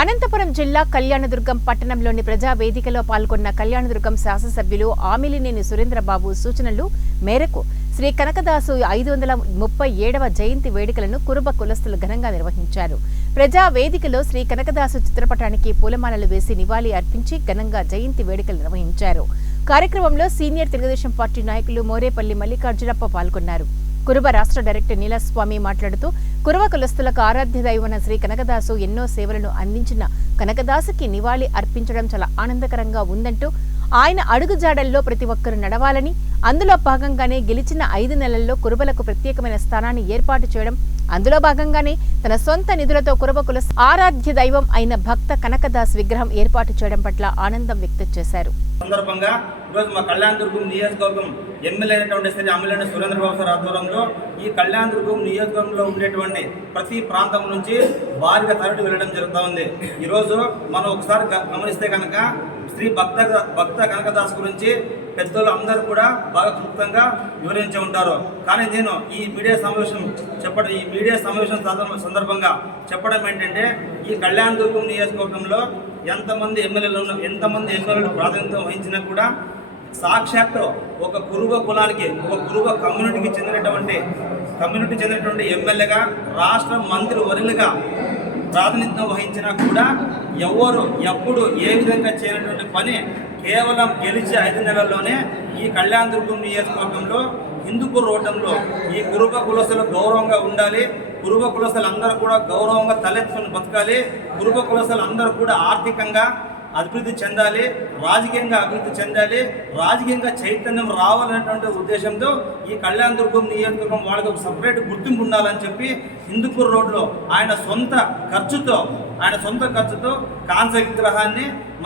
అనంతపురం జిల్లా కళ్యాణదుర్గం పట్టణంలోని ప్రజావేదికలో పాల్గొన్న కళ్యాణదుర్గం శాసనసభ్యులు ఆమిలినేని సురేంద్రబాబు సూచనలు మేరకు శ్రీ కనకదాసు 537వ జయంతి వేడుకలను కురుబ కులస్తులు ఘనంగా నిర్వహించారు. ప్రజావేదికలో శ్రీ కనకదాసు చిత్రపటానికి పూలమాలలు వేసి నివాళి అర్పించి ఘనంగా జయంతి వేడుకలు నిర్వహించారు. కార్యక్రమంలో సీనియర్ తెలుగుదేశం పార్టీ నాయకులు మోరేపల్లి మల్లికార్జునప్ప పాల్గొన్నారు. కురుబ రాష్ట్ర డైరెక్టర్ నీలస్వామి మాట్లాడుతూ కురుబ కులస్తులకు ఆరాధ్య దైవమైన శ్రీ కనకదాసు ఎన్నో సేవలను అందించిన కనకదాసుకి నివాళి అర్పించడం చాలా ఆనందకరంగా ఉందంటూ ఆయన అడుగుజాడల్లో ప్రతి ఒక్కరూ నడవాలని, అందులో భాగంగానే గెలిచిన 5 నెలల్లో కురుబలకు ప్రత్యేకమైన స్థానాన్ని ఏర్పాటు చేయడం, అందులో భాగంగానే తన సొంత నిధులతో కురుబ కుల ఆరాధ్య దైవం అయిన భక్త కనకదాస్ విగ్రహం ఏర్పాటు చేయడం పట్ల ఆనందం వ్యక్తం చేశారు. సందర్భంగా ఈరోజు మా కళ్యాణదుర్గం నియోజకవర్గం ఎమ్మెల్యే అయినటువంటి శ్రీ అమ్మిలేని సురేంద్రబాబు సార్ ఆధ్వర్యంలో ఈ కళ్యాణదుర్గం నియోజకవర్గంలో ఉండేటువంటి ప్రతి ప్రాంతం నుంచి భారీగా తరలి వెళ్ళడం జరుగుతూ ఉంది. ఈరోజు మనం ఒకసారి గమనిస్తే కనుక శ్రీ భక్త కనకదాస్ గురించి పెద్దలు అందరూ కూడా బాగా క్లుప్తంగా వివరించి ఉంటారు. కానీ నేను ఈ మీడియా సమావేశం సందర్భంగా చెప్పడం ఏంటంటే, ఈ కళ్యాణదుర్గం నియోజకవర్గంలో ఎంతమంది ఎమ్మెల్యేలు ప్రాతినిధ్యం వహించినా కూడా సాక్షాత్ ఒక కురుబ కులానికి, ఒక కురుబ కమ్యూనిటీకి చెందినటువంటి ఎమ్మెల్యేగా, రాష్ట్ర మంత్రి వర్యులుగా ప్రాతినిధ్యం వహించినా కూడా ఎవరు ఎప్పుడు ఏ విధంగా చేయనటువంటి పని కేవలం గెలిచే 5 నెలల్లోనే ఈ కళ్యాణదుర్గం నియోజకవర్గంలో హిందూపూర్ రోడ్డంలో ఈ కురుబ కులస్తులు గౌరవంగా ఉండాలి, కురుబ కులస్తులు అందరూ కూడా గౌరవంగా తలెత్తుకుని బతకాలి, కురుబ కులస్తులు అందరూ కూడా ఆర్థికంగా అభివృద్ధి చెందాలి, రాజకీయంగా అభివృద్ధి చెందాలి, రాజకీయంగా చైతన్యం రావాలనేటువంటి ఉద్దేశంతో ఈ కళ్యాణదుర్గం నియోజకవర్గం వాళ్ళకి ఒక సపరేట్ గుర్తింపు ఉండాలని చెప్పి హిందూపూర్ రోడ్లో ఆయన సొంత ఖర్చుతో కాంస్య విగ్రహాన్ని